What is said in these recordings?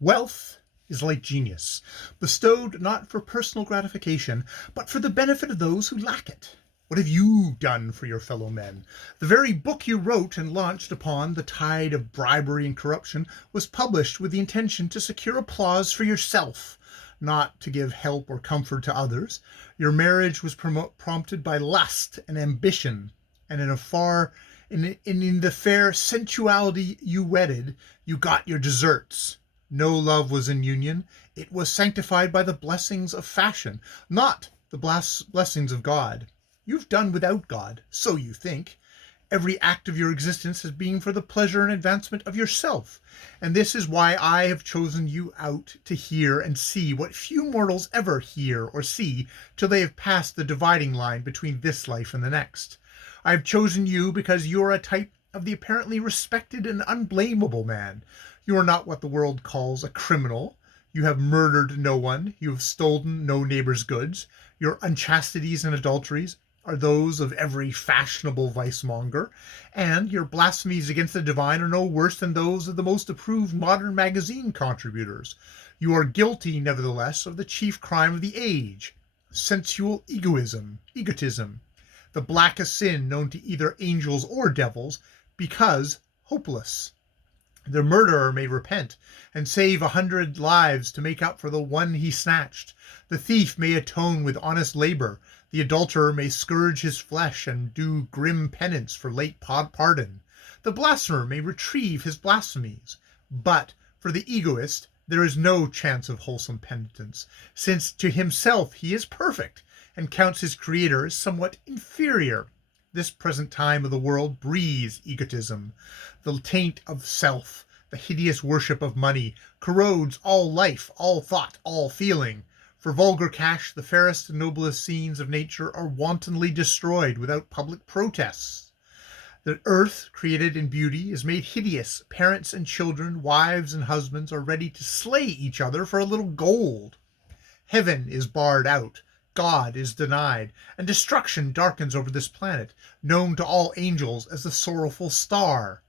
Wealth is like genius, bestowed not for personal gratification, but for the benefit of those who lack it. What have you done for your fellow men? The very book you wrote and launched upon the tide of bribery and corruption was published with the intention to secure applause for yourself, not to give help or comfort to others. Your marriage was prompted by lust and ambition, and in the fair sensuality you wedded, you got your deserts. No love was in union. It was sanctified by the blessings of fashion, not the blessings of God. You've done without God, so you think. Every act of your existence has been for the pleasure and advancement of yourself, and this is why I have chosen you out to hear and see what few mortals ever hear or see till they have passed the dividing line between this life and the next. I have chosen you because you are a type of the apparently respected and unblameable man. You are not what the world calls a criminal. You have murdered no one. You have stolen no neighbor's goods. Your unchastities and adulteries are those of every fashionable vice-monger, and your blasphemies against the divine are no worse than those of the most approved modern magazine contributors. You are guilty, nevertheless, of the chief crime of the age, sensual egotism, the blackest sin known to either angels or devils, because hopeless. The murderer may repent and save 100 lives to make up for the one he snatched. The thief may atone with honest labor. The adulterer may scourge his flesh and do grim penance for late pardon. The blasphemer may retrieve his blasphemies. But for the egoist, there is no chance of wholesome penitence, since to himself he is perfect and counts his creator as somewhat inferior. This present time of the world breathes egotism. The taint of self, the hideous worship of money, corrodes all life, all thought, all feeling. For vulgar cash, the fairest and noblest scenes of nature are wantonly destroyed without public protests. The earth, created in beauty, is made hideous. Parents and children, wives and husbands, are ready to slay each other for a little gold. Heaven is barred out. God is denied, and destruction darkens over this planet, known to all angels as the sorrowful star.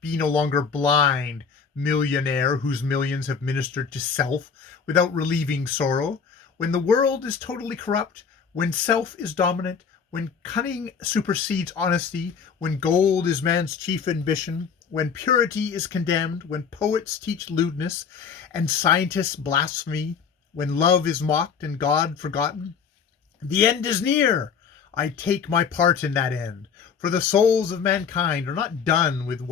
Be no longer blind, millionaire whose millions have ministered to self without relieving sorrow. When the world is totally corrupt, when self is dominant, when cunning supersedes honesty, when gold is man's chief ambition, when purity is condemned, when poets teach lewdness and scientists blasphemy, when love is mocked and God forgotten, the end is near. I take my part in that end, for the souls of mankind are not done with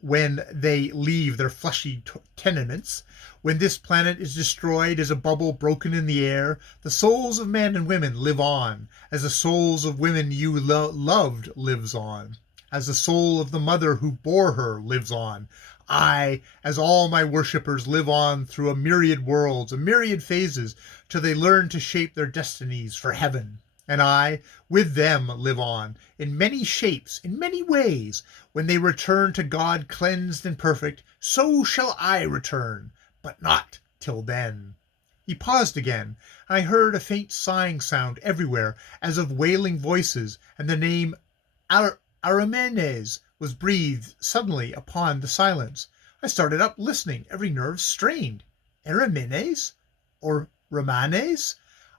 when they leave their fleshy tenements. When this planet is destroyed as a bubble broken in the air, the souls of men and women live on, as the souls of women you loved lives on, as the soul of the mother who bore her lives on. I, as all my worshippers, live on through a myriad worlds, a myriad phases, till they learn to shape their destinies for heaven. And I, with them, live on, in many shapes, in many ways. When they return to God cleansed and perfect, so shall I return, but not till then. He paused again, and I heard a faint sighing sound everywhere, as of wailing voices, and the name Arimenes was breathed suddenly upon the silence. I started up, listening, every nerve strained. Arimenes? Or Romanes?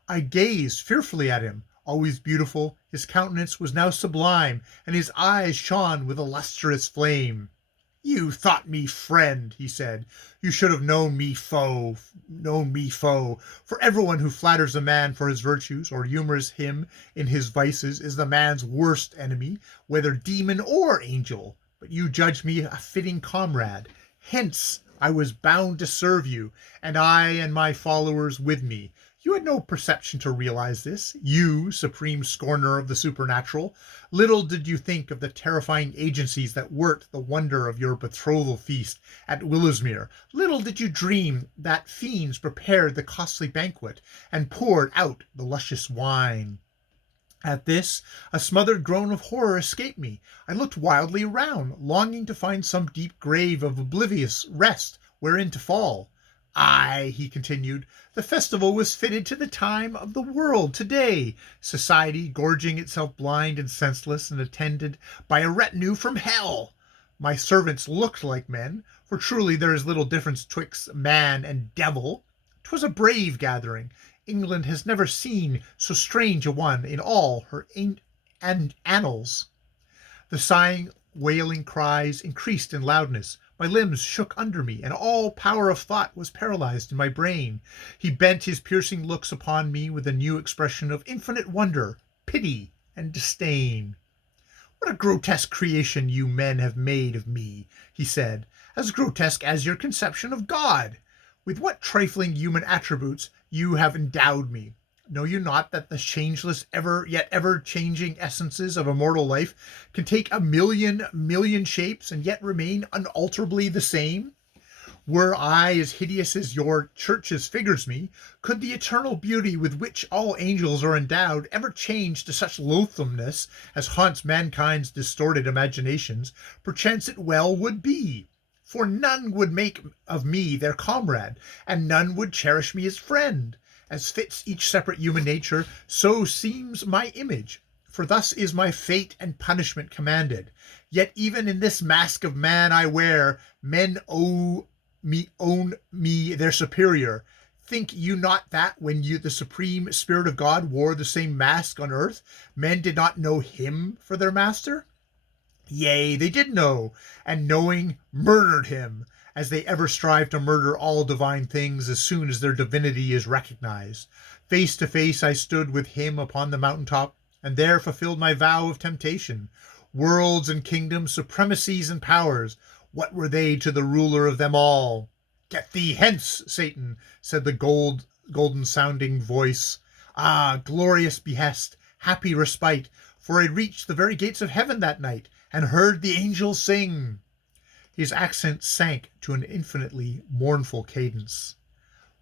I gazed fearfully at him. Always beautiful, his countenance was now sublime, and his eyes shone with a lustrous flame. You thought me friend, he said. You should have known me foe. For everyone who flatters a man for his virtues, or humors him in his vices, is the man's worst enemy, whether demon or angel. But you judged me a fitting comrade. Hence I was bound to serve you, and I and my followers with me. You had no perception to realize this, you, supreme scorner of the supernatural. Little did you think of the terrifying agencies that worked the wonder of your betrothal feast at Willowsmere. Little did you dream that fiends prepared the costly banquet and poured out the luscious wine. At this, a smothered groan of horror escaped me. I looked wildly around, longing to find some deep grave of oblivious rest wherein to fall. Aye, he continued, the festival was fitted to the time of the world today, society gorging itself blind and senseless and attended by a retinue from hell. My servants looked like men, for truly there is little difference twixt man and devil. 'Twas a brave gathering. England has never seen so strange a one in all her annals. The sighing, wailing cries increased in loudness. My limbs shook under me, and all power of thought was paralyzed in my brain. He bent his piercing looks upon me with a new expression of infinite wonder, pity, and disdain. "What a grotesque creation you men have made of me," he said, "as grotesque as your conception of God. With what trifling human attributes you have endowed me. Know you not that the changeless, ever changing essences of immortal life can take a million shapes and yet remain unalterably the same? Were I as hideous as your churches figures me, could the eternal beauty with which all angels are endowed ever change to such loathsomeness as haunts mankind's distorted imaginations, perchance it well would be. For none would make of me their comrade, and none would cherish me as friend. As fits each separate human nature, so seems my image. For thus is my fate and punishment commanded. Yet even in this mask of man I wear, men own me their superior. Think you not that when the supreme Spirit of God wore the same mask on earth, men did not know him for their master? Yea, they did know, and knowing murdered him, as they ever strive to murder all divine things as soon as their divinity is recognized. Face to face I stood with him upon the mountain top, and there fulfilled my vow of temptation. Worlds and kingdoms, supremacies and powers, what were they to the ruler of them all? "Get thee hence, Satan," said the golden-sounding voice. Ah, glorious behest, happy respite, for I reached the very gates of heaven that night, and heard the angels sing. His accent sank to an infinitely mournful cadence.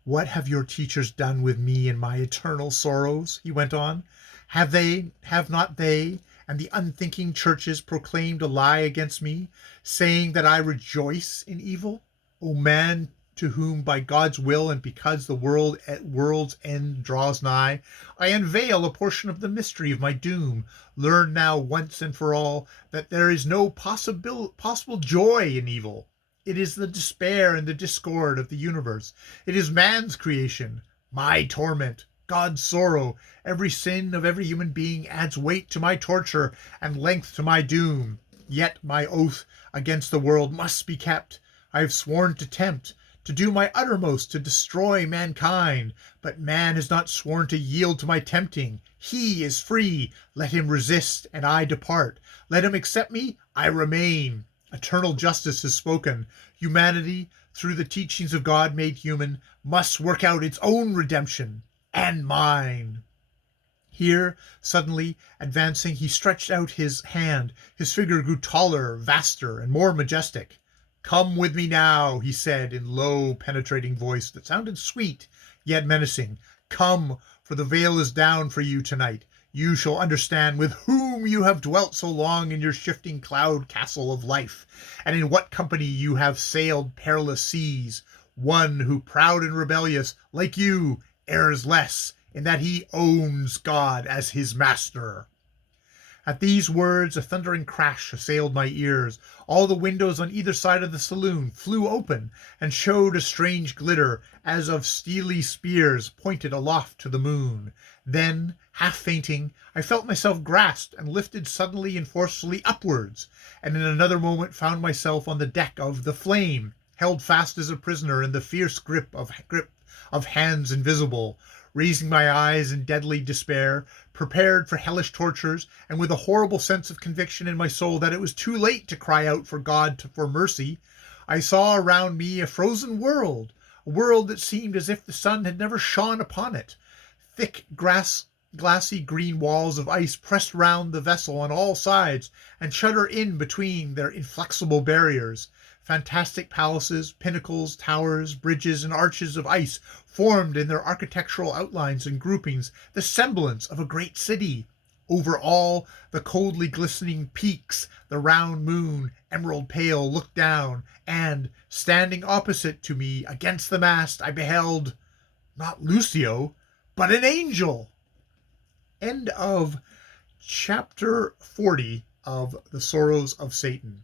"What have your teachers done with me in my eternal sorrows?" he went on. Have not they, and the unthinking churches proclaimed a lie against me, saying that I rejoice in evil? O man, to whom by God's will and because the world's end draws nigh, I unveil a portion of the mystery of my doom. Learn now once and for all that there is no possible joy in evil. It is the despair and the discord of the universe. It is man's creation, my torment, God's sorrow. Every sin of every human being adds weight to my torture and length to my doom. Yet my oath against the world must be kept. I have sworn to do my uttermost to destroy mankind, but man has not sworn to yield to my tempting. He is free. Let him resist, and I depart. Let him accept me, I remain. Eternal justice has spoken. Humanity, through the teachings of God made human, must work out its own redemption, and mine. Here, suddenly advancing, he stretched out his hand. His figure grew taller, vaster, and more majestic. "Come with me now," he said in low, penetrating voice that sounded sweet, yet menacing. "Come, for the veil is down for you tonight. You shall understand with whom you have dwelt so long in your shifting cloud castle of life, and in what company you have sailed perilous seas. One who, proud and rebellious, like you, errs less, in that he owns God as his master." At these words a thundering crash assailed my ears. All the windows on either side of the saloon flew open and showed a strange glitter, as of steely spears pointed aloft to the moon. Then, half fainting, I felt myself grasped and lifted suddenly and forcefully upwards, and in another moment found myself on the deck of the Flame, held fast as a prisoner in the fierce grip of hands invisible. Raising my eyes in deadly despair, prepared for hellish tortures, and with a horrible sense of conviction in my soul that it was too late to cry out for God for mercy, I saw around me a frozen world, a world that seemed as if the sun had never shone upon it. Thick glassy green walls of ice pressed round the vessel on all sides and shut her in between their inflexible barriers. Fantastic palaces, pinnacles, towers, bridges, and arches of ice formed in their architectural outlines and groupings the semblance of a great city. Over all the coldly glistening peaks the round moon, emerald pale, looked down, and, standing opposite to me against the mast, I beheld, not Lucio, but an angel. End of chapter 40 of The Srrws of Satan.